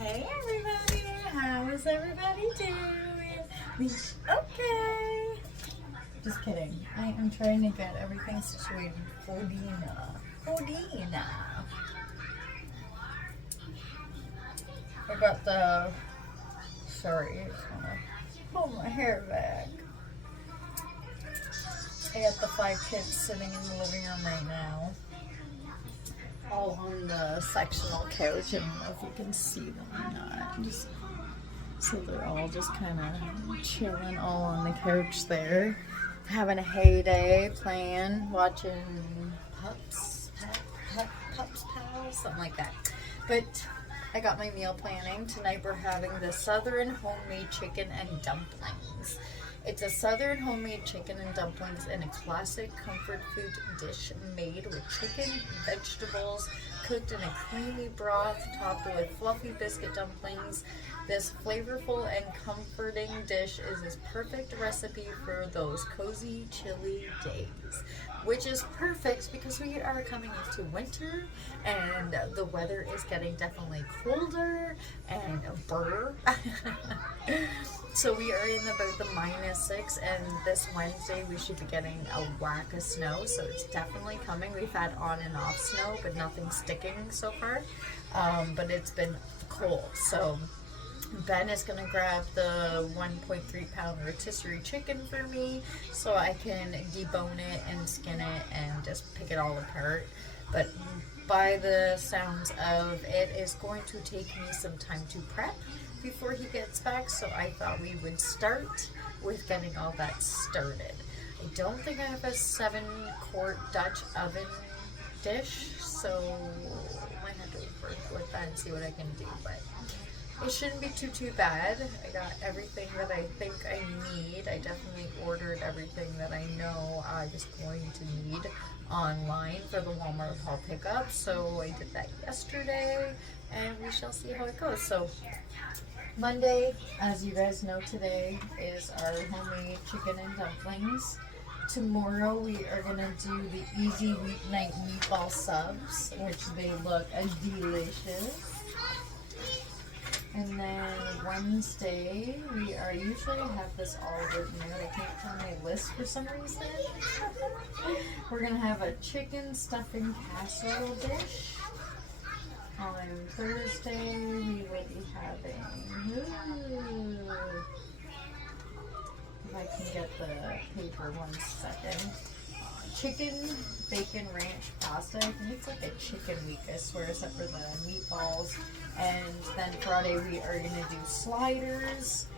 Hey everybody, how is everybody doing? Okay. Just kidding. I am trying to get everything situated for Dina. I got the, sorry, I just want to pull my hair back. I got the 5 kids sitting in the living room right now. All on the sectional couch. I don't know if you can see them or not. So they're all just kind of chilling all on the couch there. Having a heyday, playing, watching Pups, Pals, something like that. But I got my meal planning. Tonight we're having the Southern homemade chicken and dumplings. It's a Southern homemade chicken and dumplings in a classic comfort food dish made with chicken, vegetables, cooked in a creamy broth, topped with fluffy biscuit dumplings. This flavorful and comforting dish is a perfect recipe for those cozy, chilly days, which is perfect because we are coming into winter and the weather is getting definitely colder and burr. So we are in about the -6, and this Wednesday we should be getting a whack of snow, so it's definitely coming. We've had on and off snow, but nothing sticking so far, but it's been cold. So Ben is going to grab the 1.3 pound rotisserie chicken for me so I can debone it and skin it and just pick it all apart. But by the sounds of it is going to take me some time to prep before he gets back, so I thought we would start with getting all that started. I don't think I have a 7-quart Dutch oven dish, so I might have to work with that and see what I can do, but it shouldn't be too bad. I got everything that I think I need. I definitely ordered everything that I know I was going to need online for the Walmart haul pickup, so I did that yesterday, and we shall see how it goes. So Monday, as you guys know, today is our homemade chicken and dumplings. Tomorrow we are going to do the easy weeknight meatball subs, which they look delicious. And then Wednesday, I usually have this all written out. I can't find my list for some reason. We're going to have a chicken stuffing casserole dish. On Thursday, we will be having, if I can get the paper 1 second, chicken bacon ranch pasta. I think it's like a chicken week, I swear, except for the meatballs. And then Friday we are going to do sliders,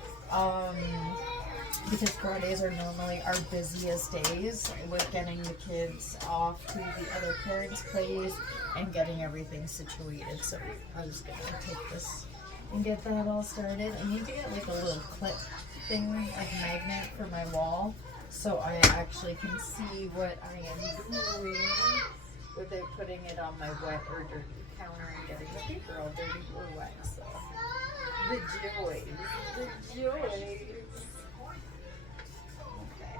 because Fridays are normally our busiest days with getting the kids off to the other parents' place and getting everything situated. So I'm just going to take this and get that all started. I need to get like a little clip thing, like magnet for my wall, so I actually can see what I am doing without putting it on my wet or dirty counter and getting the paper all dirty or wet. So the joys. Okay,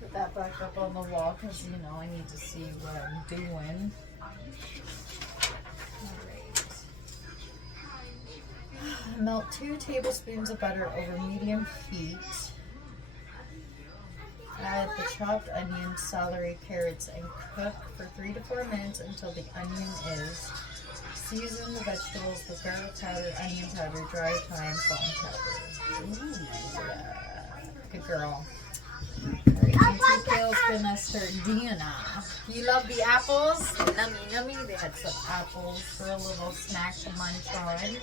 put that back up on the wall because I need to see what I'm doing. Alright. Melt 2 tablespoons of butter over medium heat. Add the chopped onions, celery, carrots, and cook for 3 to 4 minutes until the onion is. Season the vegetables with garlic powder, onion powder, dry thyme, salt, and pepper. Ooh, yeah. Good girl. Alright, 2 tablespoons of sardina. You love the apples? Nummy. They had some apples for a little snack to munch on. I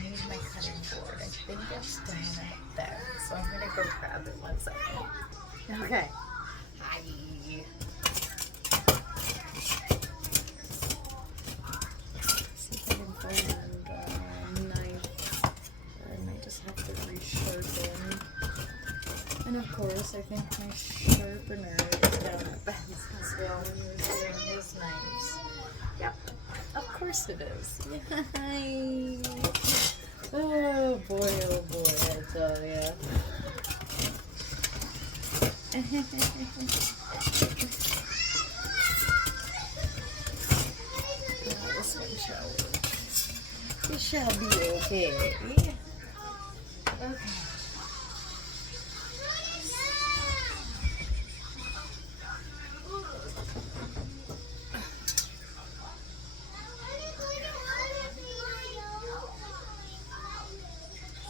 need my cutting board. I think it's down up there. So I'm going to go grab it 1 second. Okay. Hi. See if I can find a knife. Or I might just have to resharpen. And of course, I think my sharpener is down at Ben's as well when he was doing his knives. Yep. Of course it is. Yay. Oh boy, I tell ya. This one shall work. It shall be okay. Okay.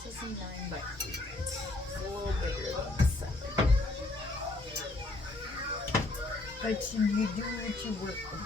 This is a 9 by 8. It's a little bigger than the 7. But you do what you work on.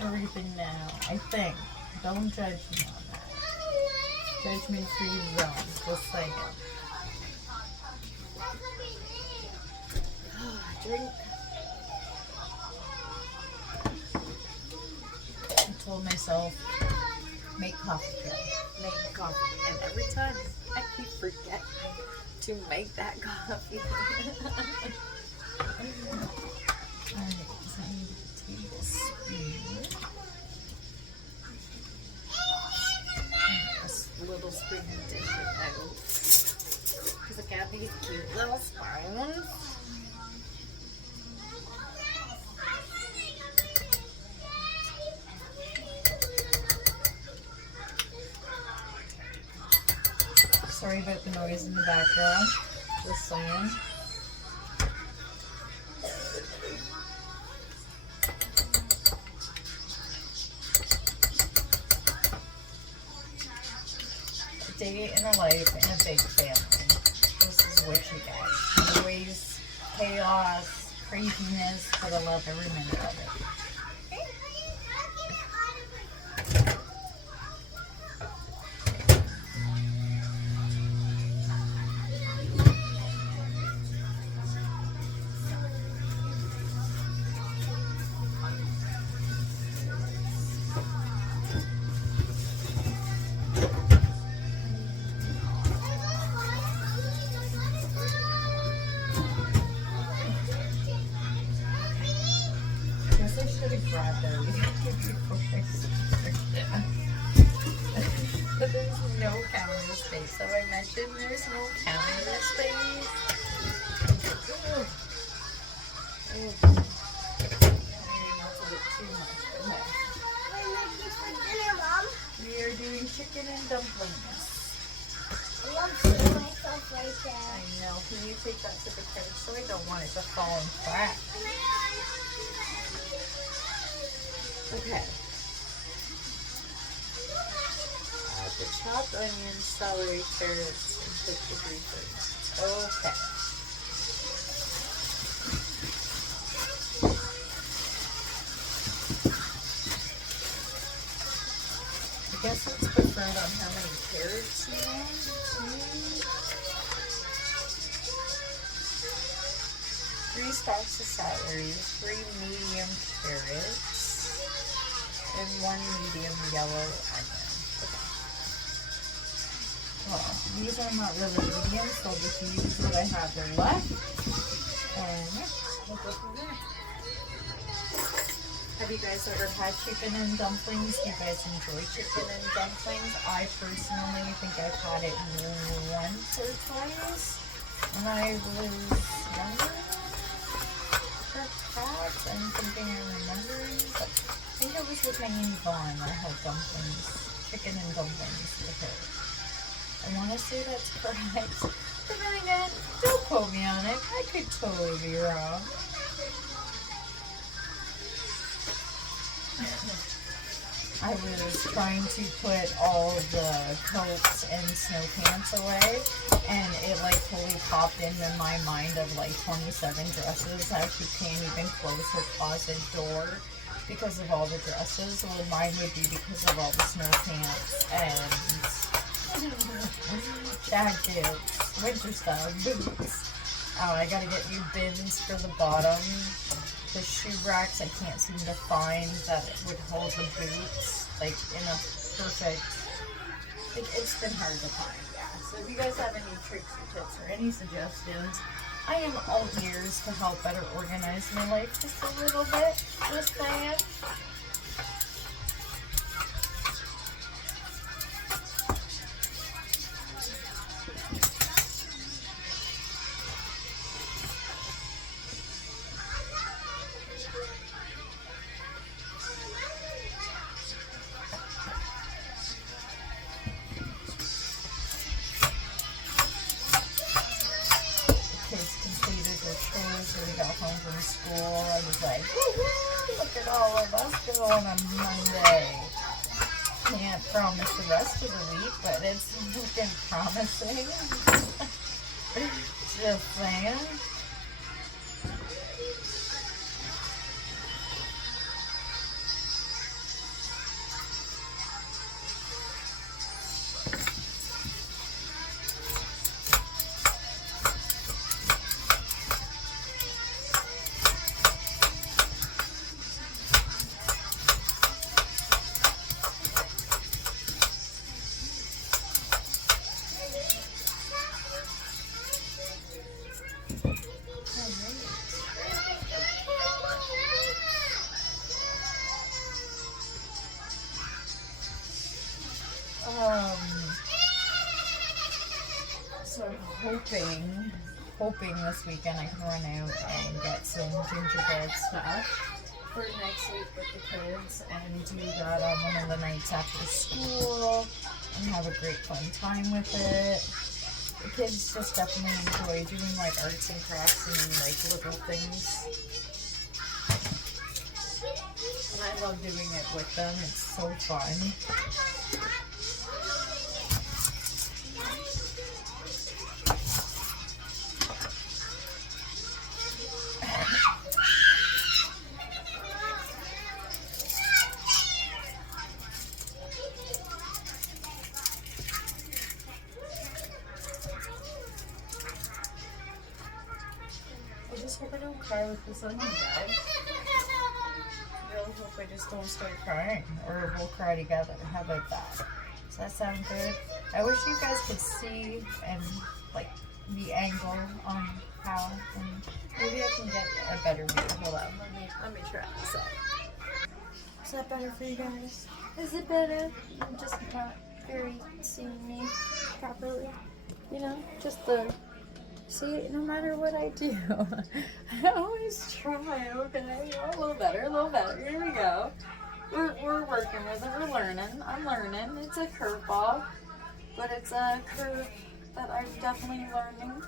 Everything now, I think. Don't judge me on that. Judgment-free zone, just saying. Drink. I told myself, make coffee, make coffee. And every time I keep forgetting to make that coffee. Alright, so I need a tablespoon. A little spoon of dish out. Because I got these cute little spoons. Sorry about the noise in the background. Just saying. A day in a life in a big family. This is what you get. Noise, chaos, craziness, but I love every minute of it. But there's no counter space. Have I mentioned there's no counter space? Oh. We are doing chicken and dumplings. I love seeing myself right there. I know. Can you take that to the couch so I don't want it to fall and crack? Okay. Add the chopped onions, celery, carrots, and cook the greens. Okay. I guess it's preferred on how many carrots you want. 3 stalks of celery, 3 medium carrots, and 1 medium yellow onion. Okay. Well, these are not really medium, so I'll just use what I have left. And yeah, we'll go from there. Have you guys ever had chicken and dumplings? Do you guys enjoy chicken and dumplings? I personally think I've had it once or twice when I was younger. Perhaps I'm thinking I'm remembering, but I think it was with my Auntie Vaughn I had dumplings, chicken and dumplings with her. I want to say that's correct, but then again, don't quote me on it. I could totally be wrong. I was trying to put all the coats and snow pants away, and it like totally popped into my mind of like 27 dresses, how she can't even close her closet door because of all the dresses. Well, mine would be because of all the snow pants and jackets, winter stuff, boots. I gotta get new bins for the bottom the shoe racks, I can't seem to find that it would hold the boots like in a perfect, like it's been hard to find, yeah. So if you guys have any tricks or tips or any suggestions, I am all ears to help better organize my life just a little bit, just saying. Kids completed their chores when we got home from school. I was like, woo-hoo, look at all of us go on a Monday. Can't promise the rest of the week, but it's looking promising. Just saying. So I'm hoping this weekend I can run out and get some gingerbread stuff for next week with the kids and do that on one of the nights after school and have a great fun time with it. The kids just definitely enjoy doing like arts and crafts and like little things. And I love doing it with them. It's so fun. I just hope I don't cry with this onion, guys. I really hope I just don't start crying, or we'll cry together. How about that? Does that sound good? I wish you guys could see and like the angle on how, and maybe I can get a better view. Hold on, let me try this out. Is that better for you guys? Is it better? I'm just not very seeing me properly. You know, just the. See, no matter what I do, I always try, okay? A little better, here we go. We're working with it, we're learning, I'm learning. It's a curveball, but it's a curve that I'm definitely learning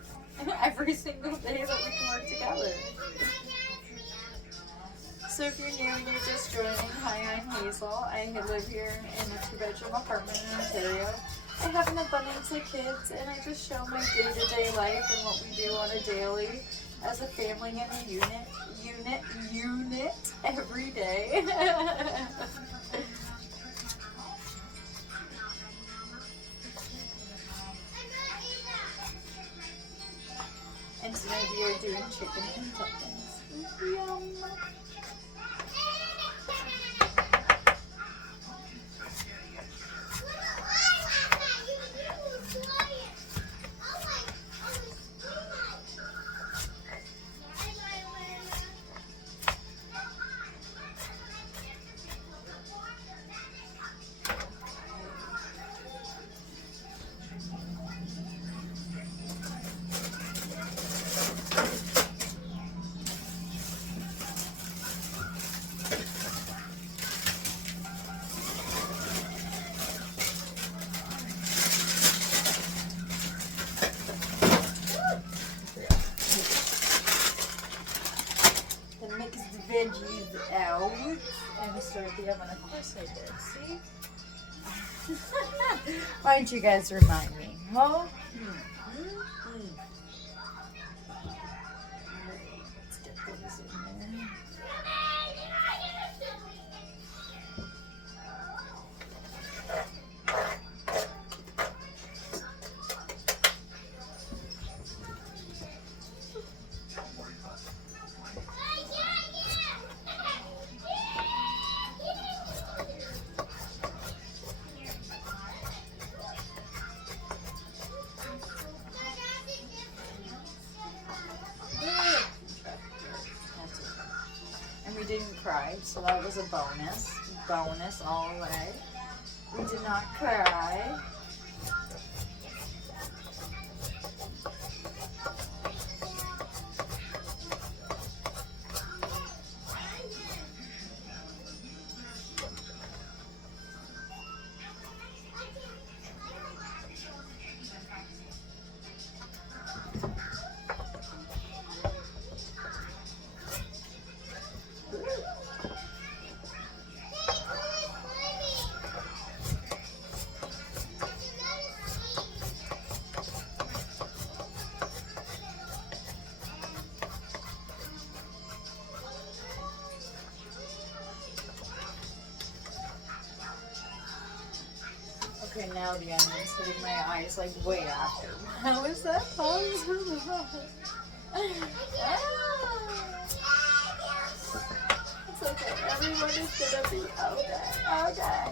every single day that we can work together. So if you're new and you're just joining, hi, I'm Hazel. I live here in a 2-bedroom apartment in Ontario. I have an abundance of kids, and I just show my day-to-day life and what we do on a daily as a family and a unit every day. And tonight we are doing chicken and dumplings. Yum! Veggies out and start the oven. Of course I did, see? Why don't you guys remind me, huh? Alright, let's get those in there. we didn't cry, so that was a bonus. Bonus all the way. We did not cry. Okay, now the onion's hitting my eyes like way after. How is that possible? It's okay. Everyone is gonna be okay. Okay.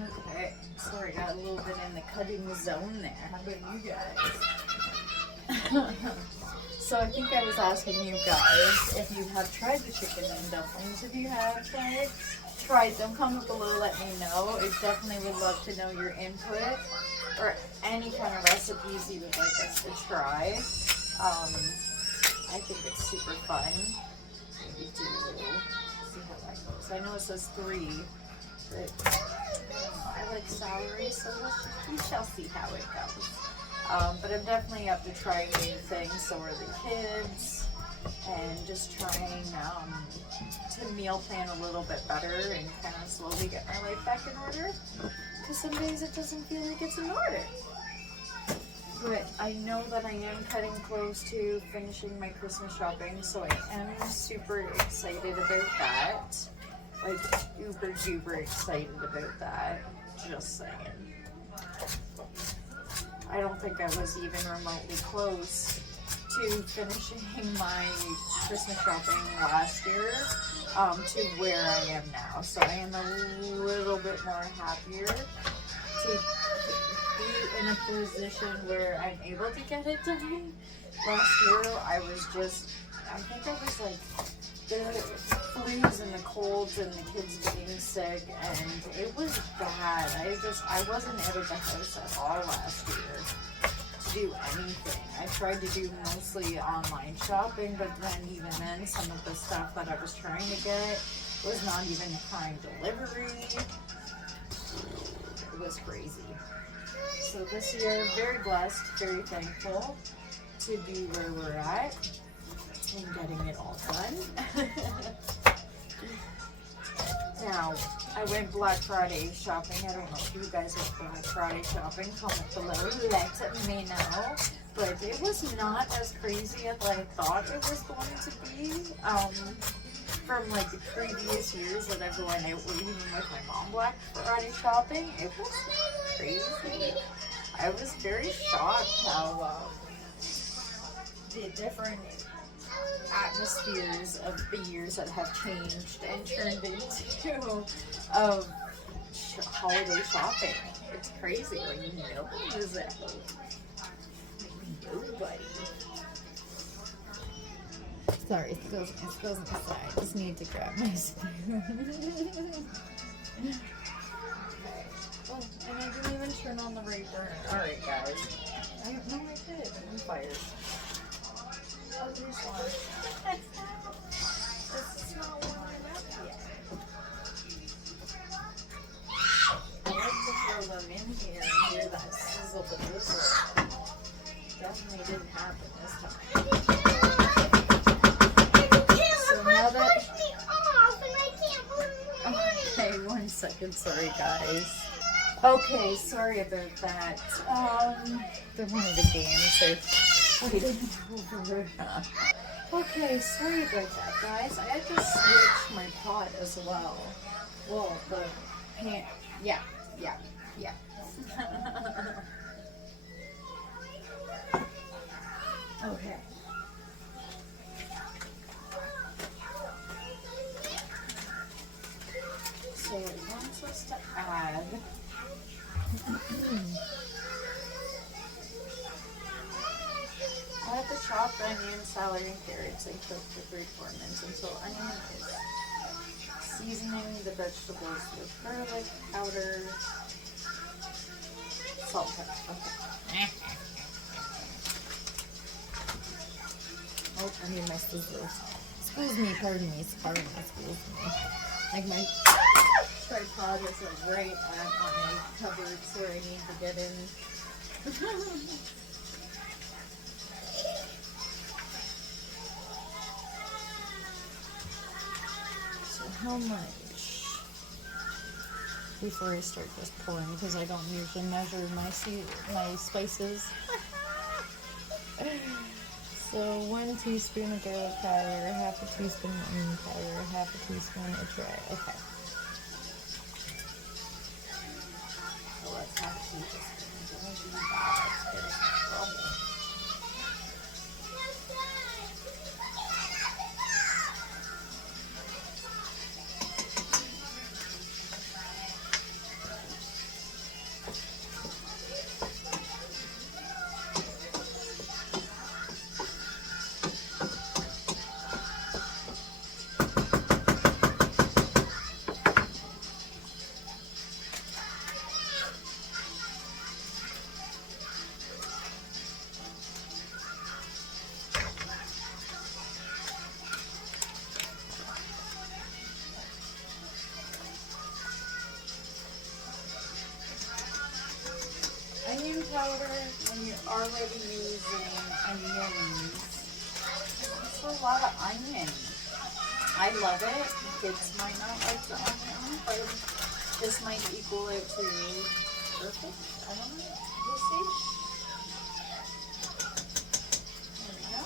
Okay, sorry, got a little bit in the cutting zone there. How about you guys? So I think I was asking you guys if you have tried the chicken and dumplings. If you have tried them, comment below, let me know. I definitely would love to know your input or any kind of recipes you would like us to try. I think it's super fun. Maybe do see how that goes. I know it says 3. But I like celery, so we shall see how it goes. But I'm definitely up to trying new things, so are the kids, and just trying to meal plan a little bit better and kind of slowly get my life back in order. Because some days it doesn't feel like it's in order. But I know that I am cutting close to finishing my Christmas shopping, so I am super excited about that. Like, uber duper excited about that. Just saying. I don't think I was even remotely close to finishing my Christmas shopping last year to where I am now. So I am a little bit more happier to be in a position where I'm able to get it done. Last year I think I was like, the flus and the colds and the kids getting sick, and it was bad. I wasn't out of the house at all last year to do anything. I tried to do mostly online shopping, but then even then, some of the stuff that I was trying to get was not even prime delivery. It was crazy. So this year, very blessed, very thankful to be where we're at and getting it all done. Now, I went Black Friday shopping. I don't know if you guys went Black Friday shopping. Comment below, let me know. But it was not as crazy as I thought it was going to be. From like the previous years that I've gone out even with my mom Black Friday shopping, it was crazy. I was very shocked how the different atmospheres of the years that have changed and turned into holiday shopping. It's crazy. Like, nobody's at home. Nobody. Sorry, it goes inside. I just need to grab my spoon. Okay. Oh, and I didn't even turn on the right burner. Alright, guys. I did. I'm fired. Oh, this one. It's not warming up yet. I like to throw them in here and hear that sizzle but whistle. Definitely didn't happen this time. I'm sorry, guys. Okay, sorry about that. They're one of the games they're fighting over. Okay, sorry about that, guys. I had to switch my pot as well. Well, the pan. Yeah. Okay. So it wants us to add. Add the chopped onion, celery, and carrots and cook for 3 to 4 minutes until onion is seasoning the vegetables with garlic powder, salt, pepper. Okay. Oh, I need my scissors. Excuse me, pardon me, excuse me. Like my tripod is like right at my cupboard, so I need to get in. So how much? Before I start just pouring, because I don't usually measure my spices. So 1 teaspoon of garlic powder, half a teaspoon of onion powder, half a teaspoon of dry. Okay. So let's have a teaspoon. Don't do that. It's getting in trouble. Onion powder when you're already using onions. It's a lot of onion. I love it. Kids might not like the onion, but this might equal it to perfect. I don't know. We'll see. There we go.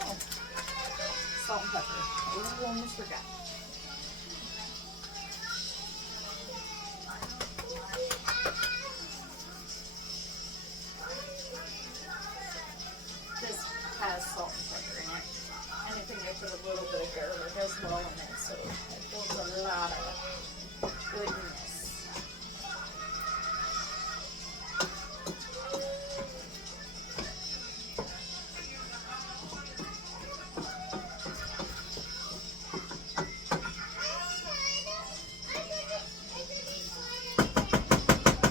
Salt and pepper. Oh, almost forgot. This has salt and pepper in it, and I think I put a little bit of garlic as well in it, so it builds a lot of goodness.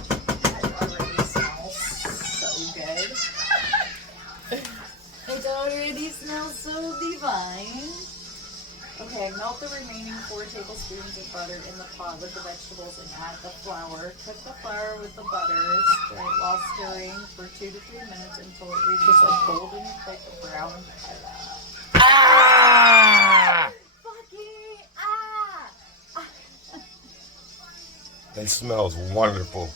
That already smells so good. It already smells so divine. Okay, melt the remaining 4 tablespoons of butter in the pot with the vegetables and add the flour. Cook the flour with the butter while stirring for 2 to 3 minutes until it reaches a golden thick brown color. Ah! Fucking It smells wonderful.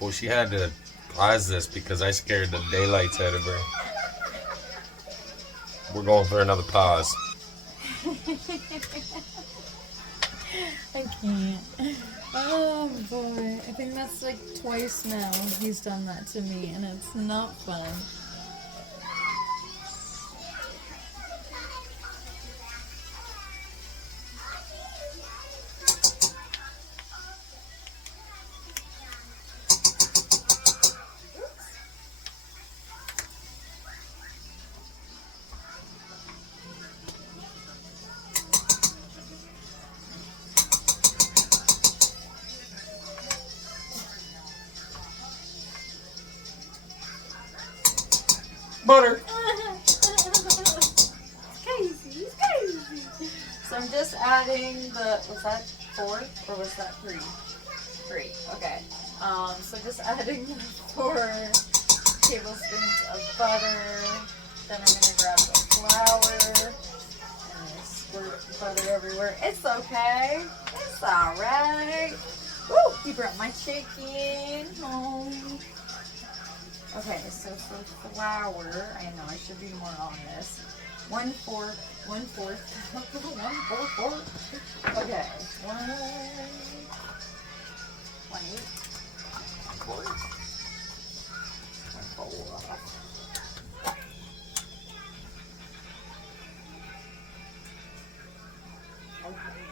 Well, she had to pause this because I scared the daylights out of her. We're going for another pause. I can't. Oh boy. I think that's like twice now he's done that to me, and it's not fun. Butter. Crazy. So I'm just adding was that 4 or was that 3? 3, okay. So just adding 4 tablespoons of butter. Then I'm gonna grab the flour. butter everywhere. It's okay. It's alright. Woo! He brought my chicken home. Okay, so for flour, I know I should be more honest. 1/4. Okay.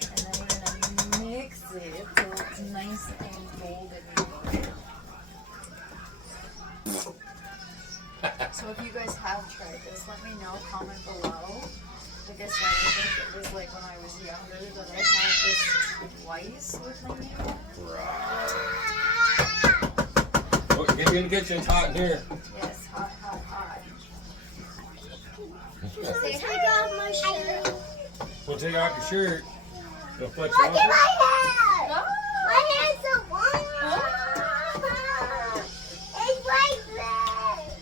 And then we're gonna mix it so it's nice and golden. So if you guys have tried this, let me know, comment below. Like I said, I think it was like when I was younger that I had this twice with my meal. Right. Look, get in the kitchen, it's hot in here. Yes, hot. Take off my shirt. Well, take off your shirt. You'll flex Look off at it. my hair. My hair's so long. It's like this.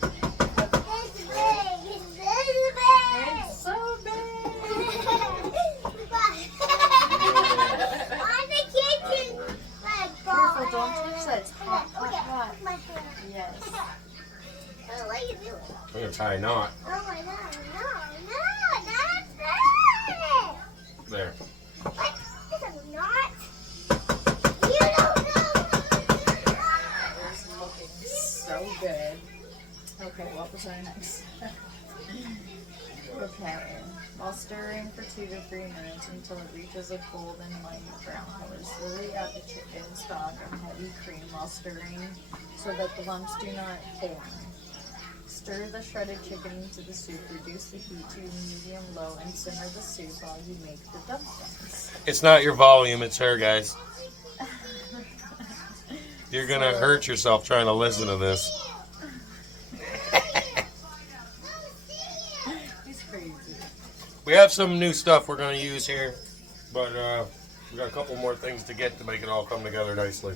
It's big. It's really big. It's so big. On the kitchen. Careful, don't touch that. It's hot. My hair. Yes. Oh, what are you doing? I'm going to tie a knot. Oh my God. No, that's it. There. What? This is not. You don't know. It's looking so good. Okay, what was our next? Okay, while stirring for 2 to 3 minutes until it reaches a golden light brown color, slowly add the chicken stock and heavy cream while stirring so that the lumps do not form. Stir the shredded chicken into the soup, reduce the heat to medium-low, and simmer the soup while you make the dumplings. It's not your volume, it's her, guys. You're going to hurt yourself trying to listen to this. He's crazy. We have some new stuff we're going to use here, but we got a couple more things to get to make it all come together nicely.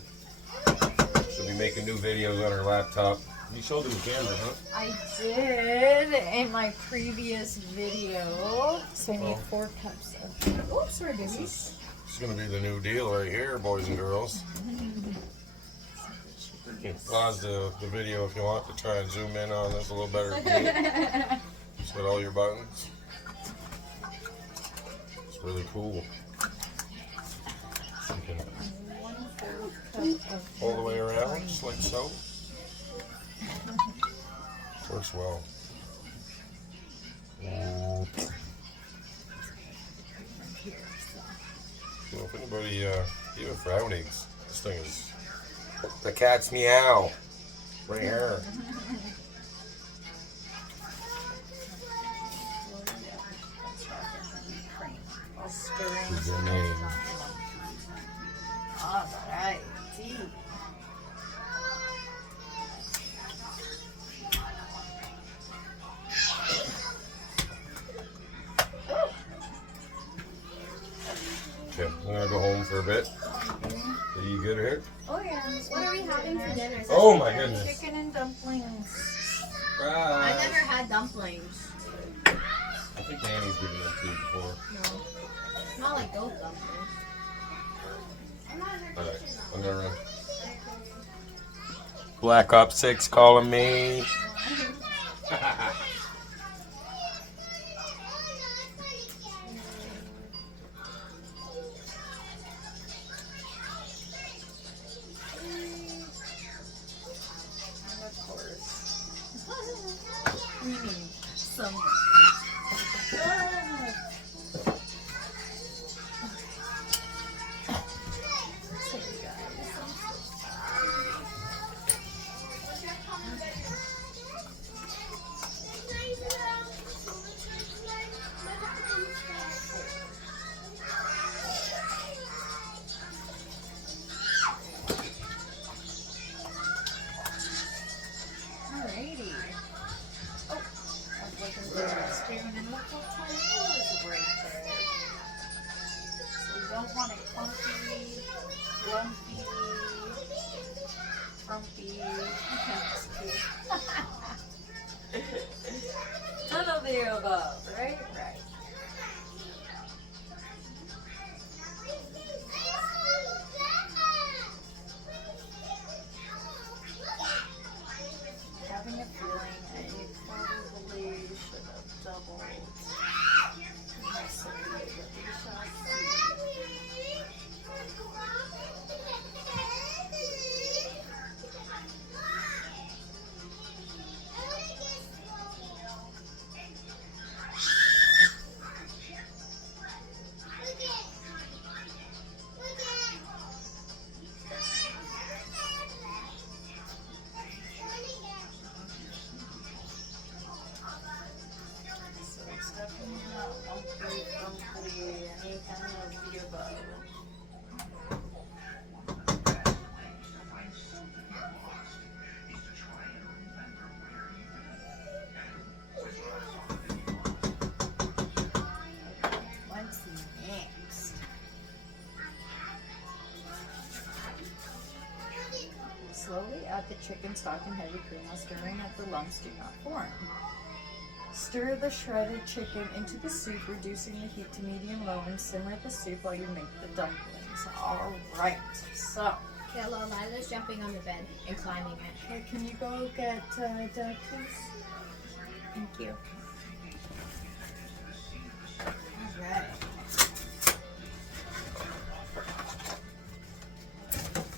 She'll be making new videos on her laptop. You showed them the camera, huh? I did in my previous video. So I need 4 cups of. Oops, sorry, babies. It's going to be the new deal right here, boys and girls. You can pause the video if you want to try and zoom in on this a little better. Just got all your buttons. It's really cool. You can 1/4 cup of. all the way around, just like so. Works well. Well, if anybody, even for outings, this thing is. The cat's meow. Right here. While stirring. Is your name. Alright. Okay, I'm gonna go home for a bit. Are you good here? Oh yeah. What are we having for dinner? Oh my goodness. Chicken and dumplings. I never had dumplings. I think Nanny's given them to you before. No. Not like those dumplings. Alright, I'm gonna run. Black Ops 6 calling me. Of course. We need some. Alrighty. Oh, I was looking for that spoon and look what time it is right there. So we don't want it clumpy, lumpy, frumpy. None of the above, right? Right. chicken stock in heavy cream while stirring that the lumps do not form. Stir the shredded chicken into the soup, reducing the heat to medium-low, and simmer the soup while you make the dumplings. All right, so. Okay, Lola, Lila's jumping on the bed and climbing it. Okay, can you go get Doug, please? Thank you. All right.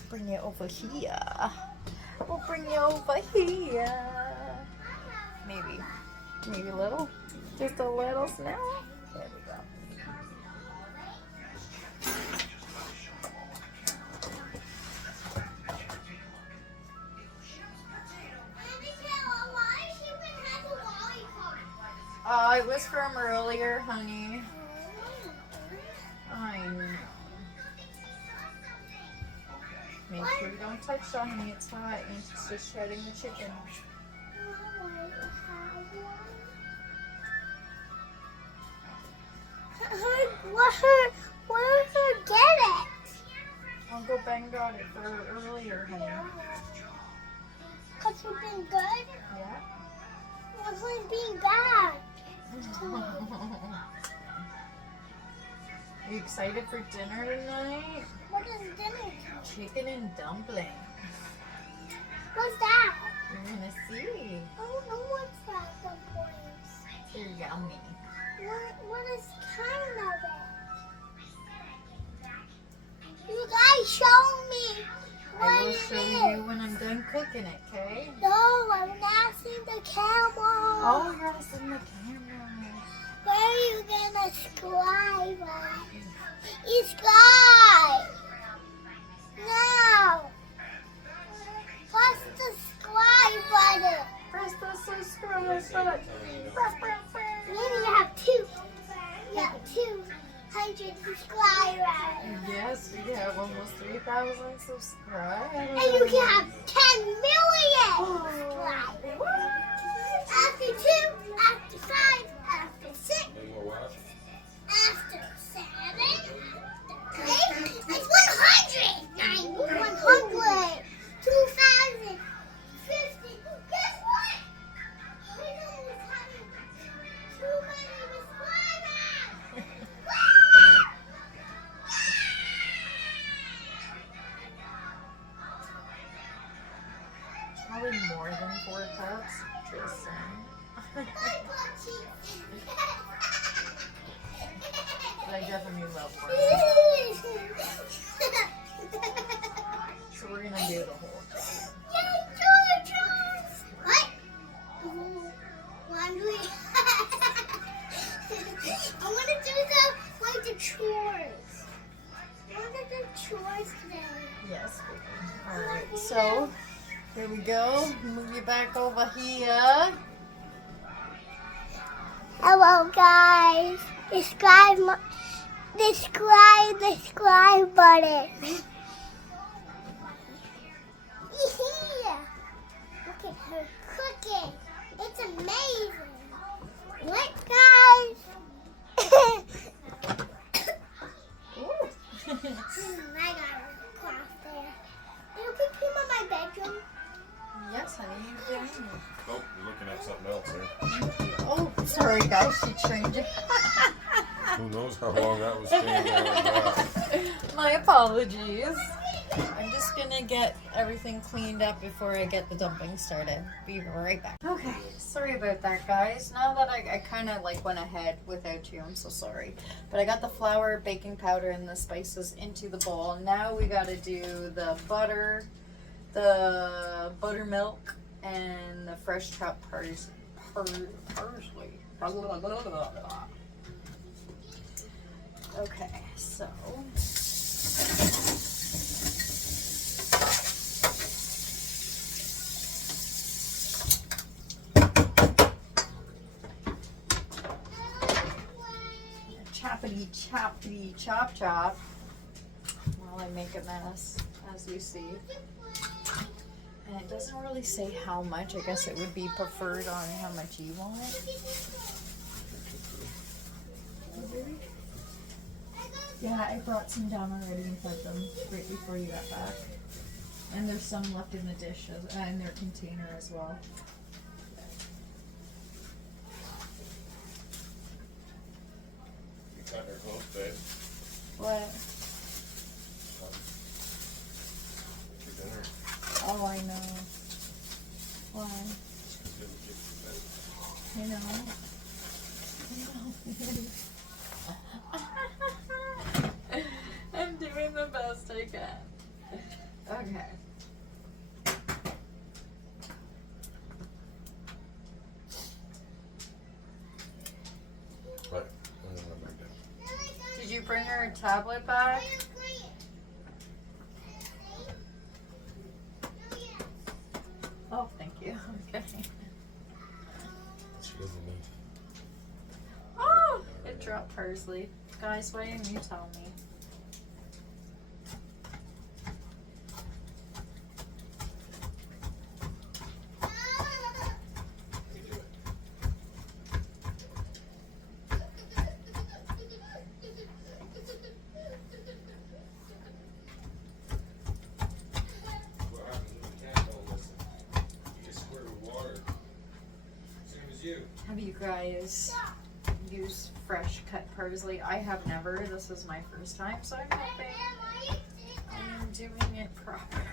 Bring you over here. We'll bring you over here. Maybe a little. Just a little snail. There we go. It was from earlier, honey. I know. Make sure you don't touch that, honey. It's hot and it's just shredding the chicken. Where did her get it? Uncle Ben got it for earlier, honey. Cause you've been good? Yeah. Wasn't being bad. Are you excited for dinner tonight? What is dinner? Chicken and dumplings. What's that? You're gonna see. I don't know what's that. Dumplings. They're yummy. What is kind of it? You guys show me what I will it show is. you when I'm done cooking it, okay? No, I'm not seeing the camera. Oh, you're gonna in the camera. Where are you gonna subscribe at? Subscribe! Now! Press the subscribe button. Press the subscribe button. Maybe you have two. You have 200 subscribers. Yes, we have almost 3,000 subscribers. And you can have 10 million subscribers. After 2, after 5, after 6, after 7, after 8, it's 100. 100. 2,000. 50. Guess what? We know what's having too many subscribers. Probably more than 4 cups. Just saying. But I definitely love more. So we're gonna do the whole thing. What? Laundry. I want to do the chores. I want to do chores today. Yes, baby. Alright, so here we go. Move you back over here. Hello guys. Subscribe button. Yeah. Look at her cooking. It's amazing. What guys? Ooh. I got a cloth there. Did you put him on my bedroom? Yes, honey, you can. Oh, you're looking at something else here. Oh, sorry guys, she trained you. Who knows how long that was staying there like that. My apologies. I'm just gonna get everything cleaned up before I get the dumplings started. Be right back. Okay, sorry about that, guys. Now that I kind of like went ahead without you, I'm so sorry. But I got the flour, baking powder, and the spices into the bowl. Now we gotta do the butter, the buttermilk, and the fresh chopped parsley. Okay, so choppity chop while I make a mess, as you see. And it doesn't really say how much. I guess it would be preferred on how much you want. Yeah, I brought some down already and fed them right before you got back. And there's some left in the dish, in their container as well. You cut her close, babe. What? Make your dinner. Oh, I know. Why? I know. I'm doing the best I can. Okay. Right. Did you bring her a tablet back? Oh, thank you. Okay. She doesn't need. Oh, it dropped parsley. Guys, why didn't you tell me? What happens when the cat don't listen? You just squirt with water. Same as you. Have you guys used fresh cut parsley? I have never. This is my first time, so I'm hoping I'm doing it properly.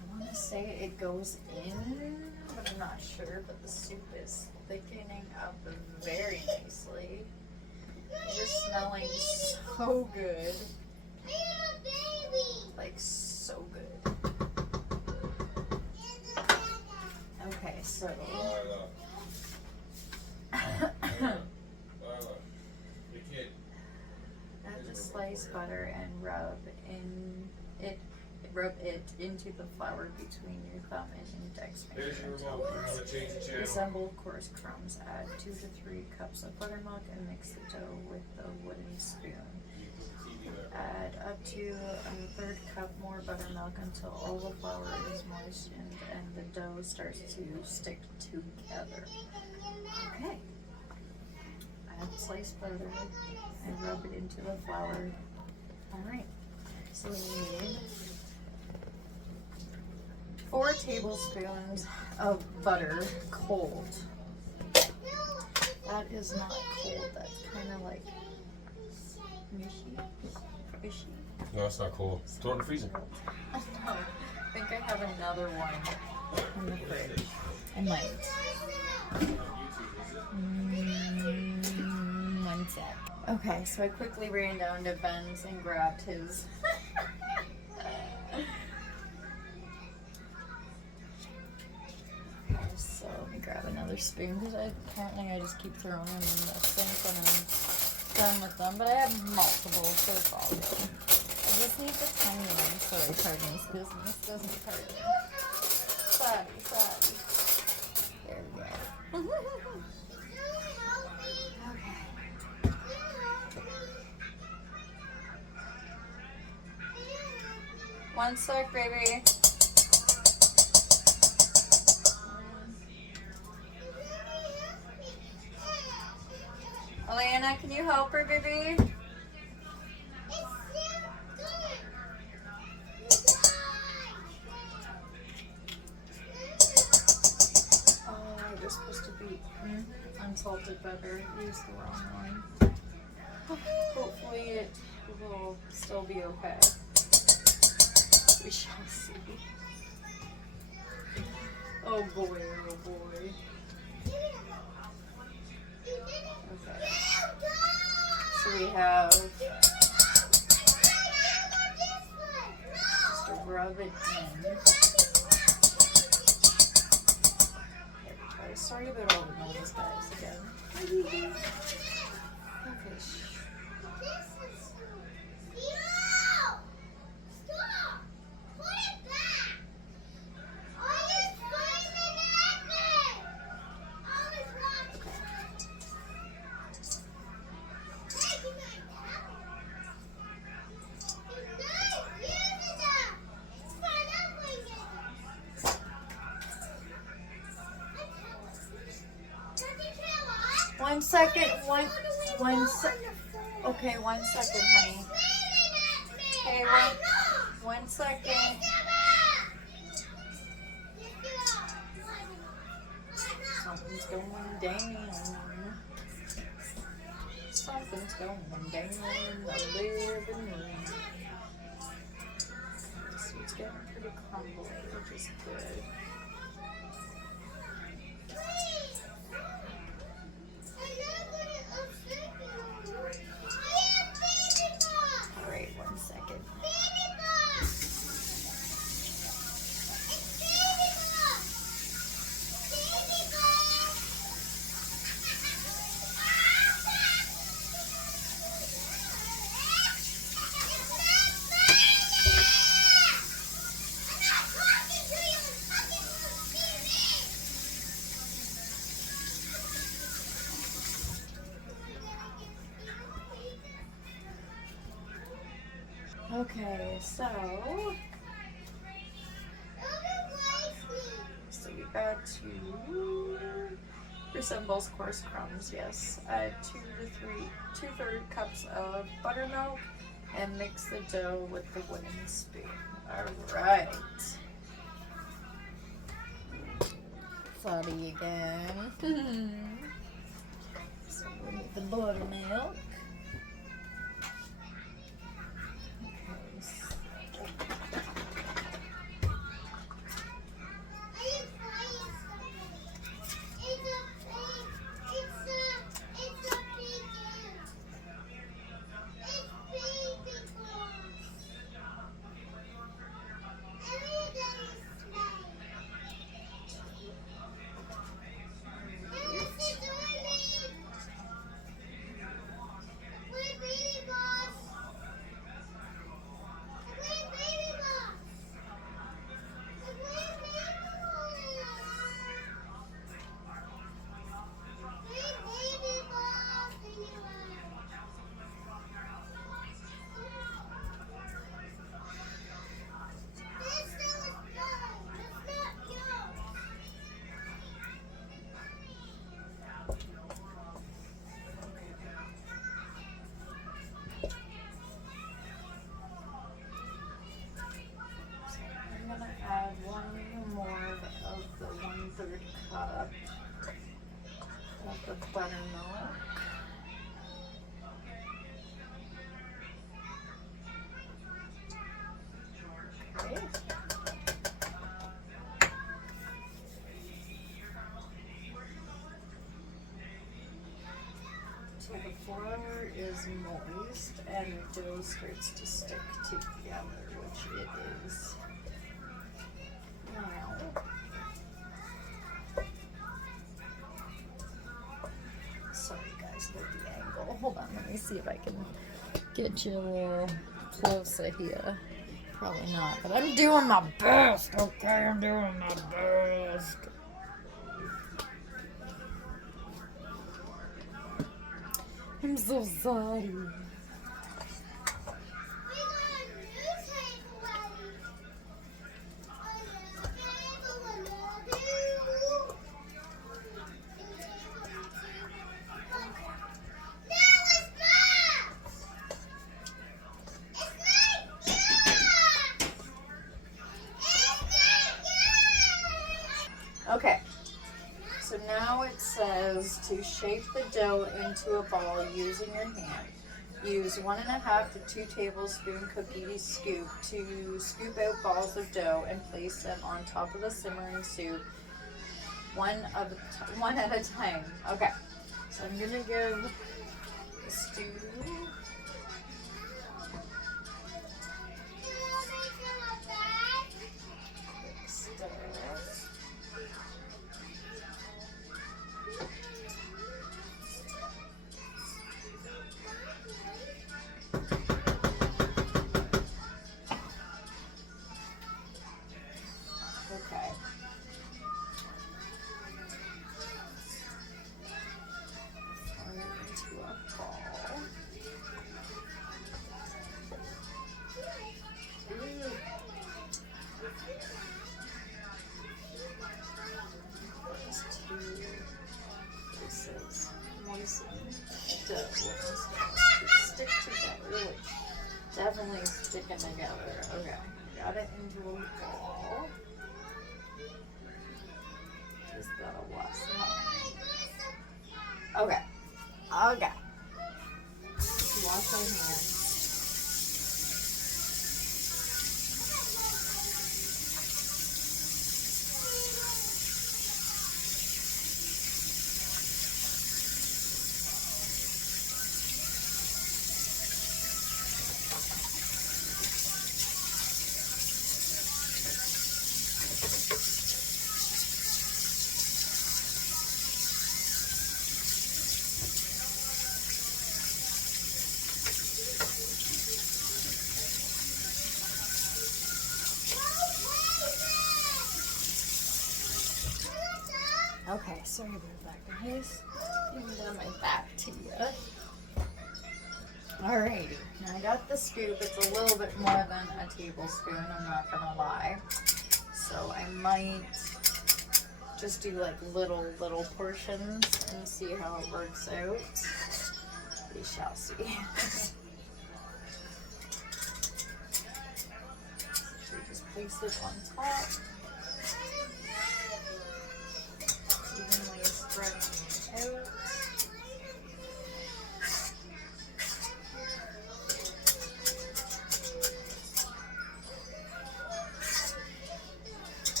I want to say it goes in, but I'm not sure. But the soup is thickening up very nicely. Just smelling so good. Like, so good. Okay, so. Lila. Lila. The kid. Add the sliced butter and rub it into the flour between your thumb and index There's finger your until remote. We're it's gonna change the channel. resemble coarse crumbs. Add 2 to 3 cups of buttermilk and mix the dough with the wooden spoon. You put the TV there. Add up to a third cup more buttermilk until all the flour is moistened and the dough starts to stick together. Okay. Add sliced butter and rub it into the flour. Alright. So we need 4 tablespoons of butter, cold. That is not cold, that's kind of like mushy. No, it's not cool. Throw it in the freezer. I think I have another one in the fridge. I might. One sec. Okay, so I quickly ran down to Ben's and grabbed his. So let me grab another spoon because apparently I just keep throwing them in the sink when I'm done with them. But I have multiple, so it's all good. I just need the tiny one. Sorry, pardon this business doesn't hurt me. Sorry. There we go. Okay. One sec, baby. Alana, can you help her, baby? Oh, they're supposed to be unsalted butter. Use the wrong one. Hopefully it will still be okay. We shall see. Oh boy, oh boy. Okay. So we have just to rub it in. There we go. Sorry about all the noise, guys, again. Okay. 1 second. One sec. Okay, 1 second, honey. Okay, 1 second. Something's going down. Something's going down in the living room. So it's getting pretty crumbly, which is good. Alright, 1 second. Okay, so we got 2 resembles coarse crumbs, yes. 2 to 2/3 cups of buttermilk and mix the dough with the wooden spoon. Alright. Sorry again. So we need the buttermilk. Add 1 more of the 1/3 cup of the buttermilk. Okay. So the flour is moist and the dough starts to stick together, which it is. Sorry guys, look the angle. Hold on, let me see if I can get you a little closer here. Probably not, but I'm doing my best, okay? I'm doing my best. I'm so sorry. Okay, so now it says to shape the dough into a ball using your hand. Use 1½ to 2 tablespoon cookie scoop to scoop out balls of dough and place them on top of the simmering soup, one at a time. Okay, so I'm gonna give the stew. together. Okay, got it into a ball. Just gotta wash them up. Okay. Okay. Wash my hands. Okay, sorry about that, guys. Even got my back to you. Alrighty, now I got the scoop. It's a little bit more than a tablespoon, I'm not gonna lie. So I might just do like little portions and see how it works out. We shall see. So just place it on top. Evenly spreading it out.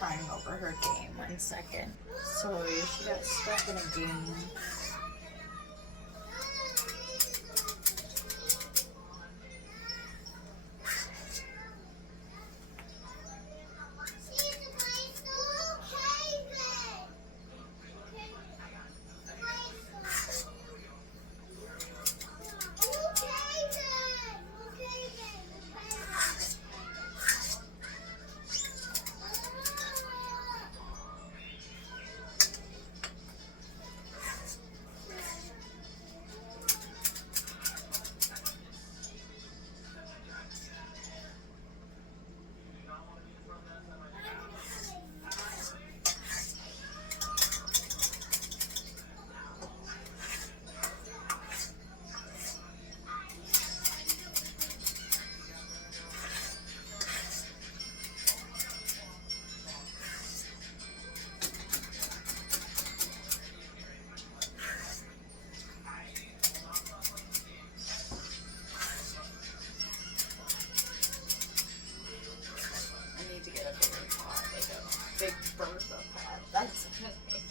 Crying over her game. 1 second. Sorry, she got stuck in a game. Big Bertha pot. That's amazing.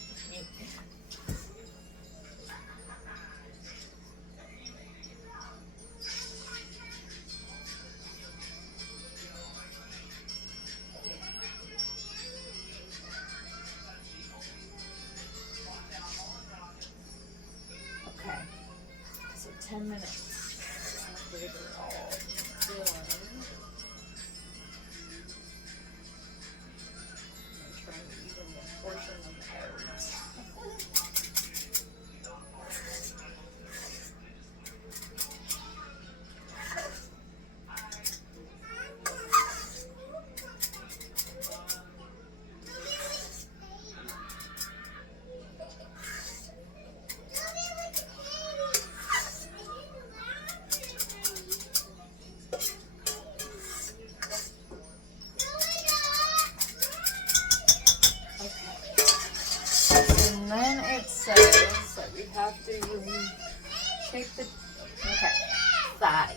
Okay, so 10 minutes after they're all done. Portion them out. And then it says that we have to take the thigh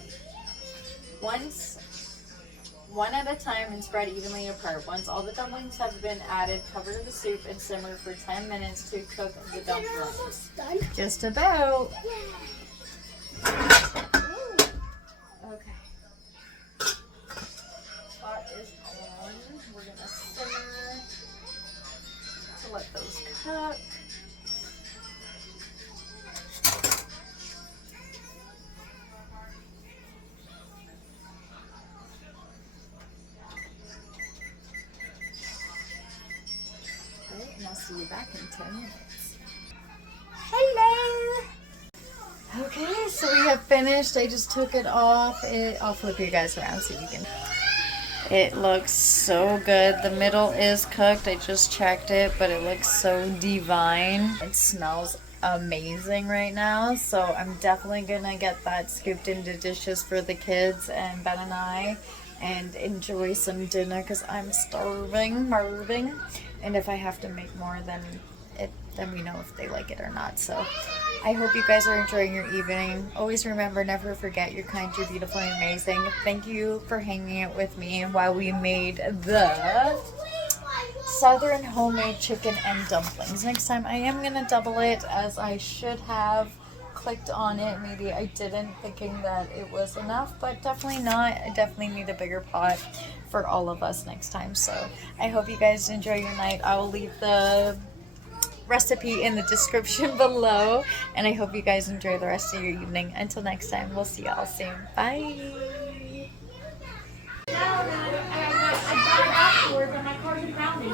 one at a time and spread evenly apart. Once all the dumplings have been added, cover the soup and simmer for 10 minutes to cook the dumplings. Done. Just about. Okay. Pot is on. We're gonna simmer to let those cook. Now see, back in 10 minutes. Hello. Okay, so we have finished. I just took it off. I'll flip you guys around so you can. It looks so good. The middle is cooked. I just checked it, but it looks so divine. It smells amazing right now, so I'm definitely gonna get that scooped into dishes for the kids and Ben and I, and enjoy some dinner because I'm starving. And if I have to make more, then we know if they like it or not. So I hope you guys are enjoying your evening. Always remember, never forget, you're kind, you're beautiful, and amazing. Thank you for hanging out with me while we made the Southern homemade chicken and dumplings. Next time I am gonna double it, as I should have clicked on it. Maybe I didn't, thinking that it was enough, but definitely not. I definitely need a bigger pot for all of us next time. So I hope you guys enjoy your night. I will leave the recipe in the description below, and I hope you guys enjoy the rest of your evening. Until next time, we'll see y'all soon. Bye. I got it afterwards, and my car's in Brownie.